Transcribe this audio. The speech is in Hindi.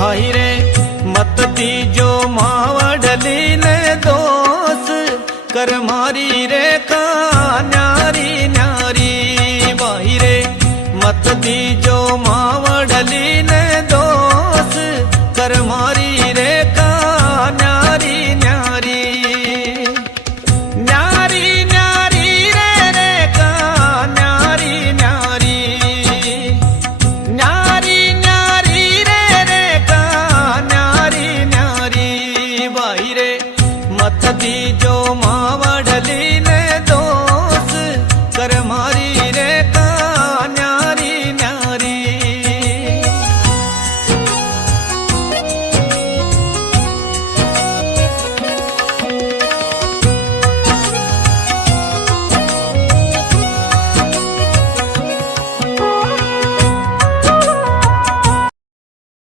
भाई रे मत दीजो मावडली ने दोष कर मारी रे का न्यारी न्यारी। भाई रे मत दीजो